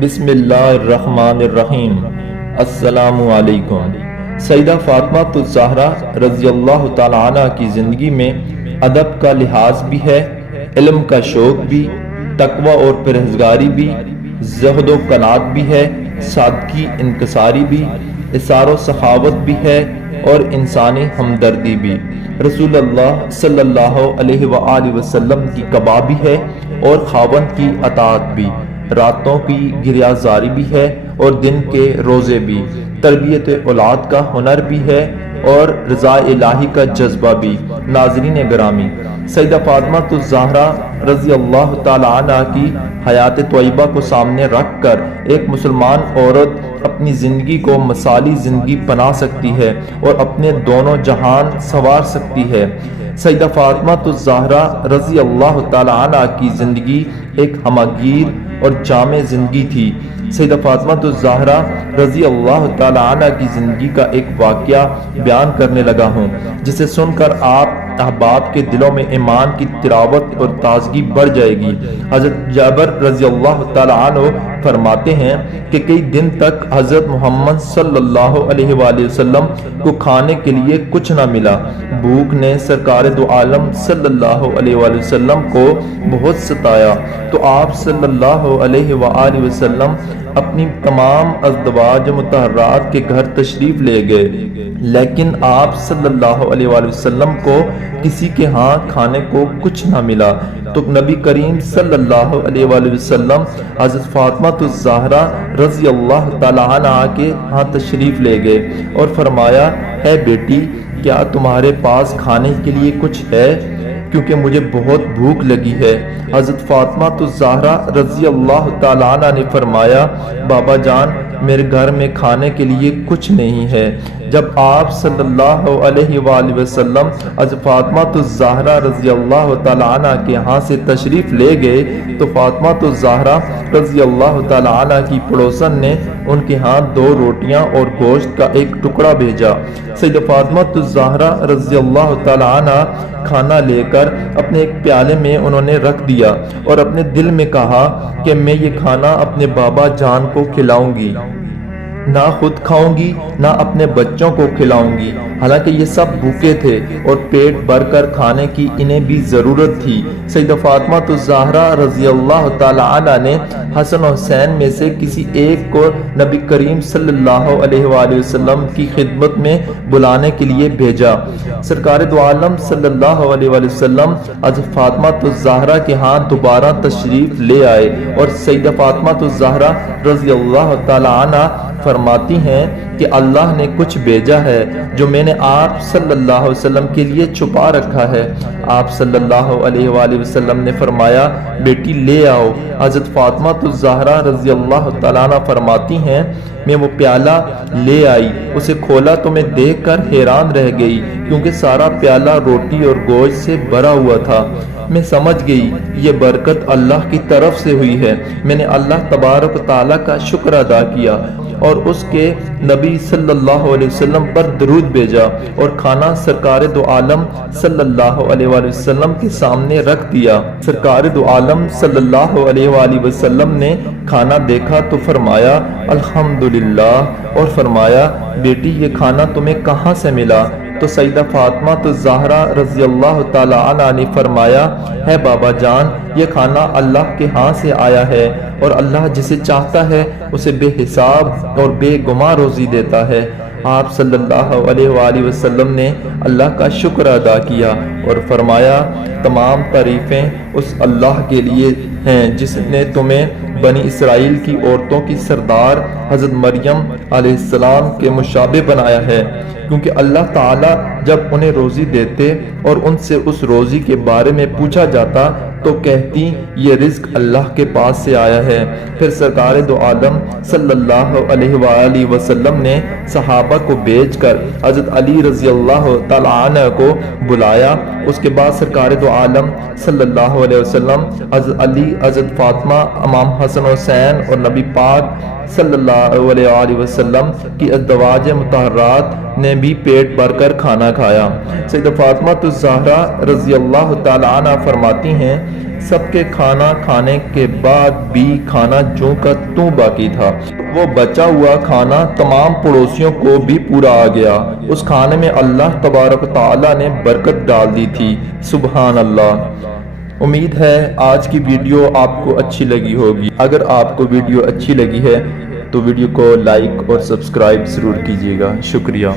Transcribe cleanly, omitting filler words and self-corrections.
بسم اللہ الرحمن الرحیم۔ السلام علیکم۔ سیدہ فاطمہ الزہرا رضی اللہ تعالی عنہ کی زندگی میں ادب کا لحاظ بھی ہے، علم کا شوق بھی، تقوی اور پرہیزگاری بھی، زہد و قناعت بھی ہے، سادگی انکساری بھی، اثار و سخاوت بھی ہے اور انسانی ہمدردی بھی، رسول اللہ صلی اللہ علیہ وآلہ وسلم کی قبا بھی ہے اور خاوند کی اطاعت بھی، راتوں کی گریہ زاری بھی ہے اور دن کے روزے بھی، تربیت اولاد کا ہنر بھی ہے اور رضا الہی کا جذبہ بھی۔ ناظرین گرامی، سیدہ فاطمہ الزہرا رضی اللہ تعالی عنہ کی حیات طیبہ کو سامنے رکھ کر ایک مسلمان عورت اپنی زندگی کو مثالی زندگی بنا سکتی ہے اور اپنے دونوں جہان سنوار سکتی ہے۔ سیدہ فاطمہ الزہرا رضی اللہ تعالی عنہ کی زندگی ایک ہمہ گیر اور جامع زندگی تھی۔ سیدہ فاطمہ الزہرا رضی اللہ تعالی عنہ کی زندگی کا ایک واقعہ بیان کرنے لگا ہوں، جسے سن کر آپ احباب کے دلوں میں ایمان کی تراوت اور تازگی بڑھ جائے گی۔ حضرت جابر رضی اللہ تعالی عنہ فرماتے ہیں کہ کئی دن تک حضرت محمد صلی اللہ علیہ وآلہ وسلم کو کھانے کے لیے کچھ نہ ملا۔ بھوک نے سرکار دو عالم صلی اللہ علیہ وآلہ وسلم کو بہت ستایا تو آپ صلی اللہ علیہ وآلہ وسلم اپنی تمام ازواج مطہرات کے گھر تشریف لے گئے، لیکن آپ صلی اللہ علیہ وآلہ وسلم کو کسی کے ہاں کھانے کو کچھ نہ ملا تو نبی کریم صلی اللہ علیہ وآلہ وسلم حضرت فاطمہ الزہرا رضی اللہ تعالی عنہ کے ہاں تشریف لے گئے اور فرمایا، اے بیٹی، کیا تمہارے پاس کھانے کے لیے کچھ ہے؟ کیونکہ مجھے بہت بھوک لگی ہے۔ حضرت فاطمہ الزہرا رضی اللہ تعالی عنہ نے فرمایا، بابا جان، میرے گھر میں کھانے کے لیے کچھ نہیں ہے۔ جب آپ صلی اللہ علیہ وآلہ وسلم حضرت فاطمہ الزہرا رضی اللہ تعالی عنہ کے ہاں سے تشریف لے گئے تو فاطمہ الزہرا رضی اللہ تعالی عنہ کی پڑوسن نے ان کے ہاں 2 روٹیاں اور گوشت کا ایک ٹکڑا بھیجا۔ سیدہ فاطمہ الزہرا رضی اللہ تعالی عنہ کھانا لے کر اپنے ایک پیالے میں انہوں نے رکھ دیا اور اپنے دل میں کہا کہ میں یہ کھانا اپنے بابا جان کو کھلاؤں گی، نہ خود کھاؤں گی نہ اپنے بچوں کو کھلاؤں گی۔ حالانکہ یہ سب بھوکے تھے اور پیٹ بھر کر کھانے کی انہیں بھی ضرورت تھی۔ سیدہ فاطمہ الزہرا رضی اللہ تعالی عنہ نے حسن و حسین میں سے کسی ایک کو نبی کریم صلی اللہ علیہ وآلہ وسلم کی خدمت میں بلانے کے لیے بھیجا۔ سرکار دو عالم صلی اللہ علیہ وآلہ وسلم حضرت فاطمہ الزہرا کے ہاں دوبارہ تشریف لے آئے اور سیدہ فاطمہ الزہرا رضی اللہ تعالی عنہ فرماتی ہیں کہ اللہ نے کچھ بھیجا ہے جو میں نے آپ صلی اللہ علیہ وسلم کے لیے چھپا رکھا ہے۔ آپ صلی اللہ علیہ وآلہ وسلم نے فرمایا، بیٹی لے آؤ۔ حضرت فاطمہ الزہرا رضی اللہ تعالیٰ عنہ فرماتی ہیں، میں وہ پیالہ لے آئی، اسے کھولا تو میں دیکھ کر حیران رہ گئی کیونکہ سارا پیالہ روٹی اور گوشت سے بھرا ہوا تھا۔ میں سمجھ گئی یہ برکت اللہ کی طرف سے ہوئی ہے۔ میں نے اللہ تبارک و تعالیٰ کا شکر ادا کیا اور اس کے نبی صلی اللہ علیہ وسلم پر درود بھیجا اور کھانا سرکار دو عالم صلی اللہ علیہ وآلہ وسلم کے سامنے رکھ دیا۔ سرکار دو عالم صلی اللہ علیہ وآلہ وسلم نے کھانا دیکھا تو فرمایا الحمدللہ اور فرمایا، بیٹی یہ کھانا تمہیں کہاں سے ملا؟ تو سیدہ فاطمہ الزہرا رضی اللہ تعالی عنہ نے فرمایا، ہے بابا جان، یہ کھانا اللہ کے ہاں سے آیا ہے اور اللہ جسے چاہتا ہے اسے بے حساب اور بے گماں روزی دیتا ہے۔ آپ صلی اللہ علیہ وآلہ وسلم نے اللہ کا شکر ادا کیا اور فرمایا، تمام تعریفیں اس اللہ کے لیے ہیں جس نے تمہیں بنی اسرائیل کی عورتوں کی سردار حضرت مریم علیہ السلام کے مشابہ بنایا ہے، کیونکہ اللہ تعالیٰ جب انہیں روزی دیتے اور ان سے اس روزی کے بارے میں پوچھا جاتا تو کہتی یہ رزق اللہ کے پاس سے آیا ہے۔ پھر سرکار دو عالم صلی اللہ علیہ وآلہ وسلم نے صحابہ کو بھیج کر حضرت علی رضی اللہ تعالی عنہ کو بلایا۔ اس کے بعد سرکار دو عالم صلی اللہ علیہ وسلم حضرت علی، حضرت فاطمہ، امام حسن و حسین اور نبی پاک صلی اللہ علیہ وآلہ وسلم کی ازواج مطہرات نے بھی پیٹ بھر کر کھانا کھایا۔ سیدہ فاطمہ الزہرا رضی اللہ تعالی عنہ فرماتی ہیں، سب کے کھانا کھانے کے بعد بھی کھانا جوں کا توں باقی تھا۔ وہ بچا ہوا کھانا تمام پڑوسیوں کو بھی پورا آ گیا۔ اس کھانے میں اللہ تبارک و تعالی نے برکت ڈال دی تھی۔ سبحان اللہ۔ امید ہے آج کی ویڈیو آپ کو اچھی لگی ہوگی۔ اگر آپ کو ویڈیو اچھی لگی ہے تو ویڈیو کو لائک اور سبسکرائب ضرور کیجیے گا۔ شکریہ۔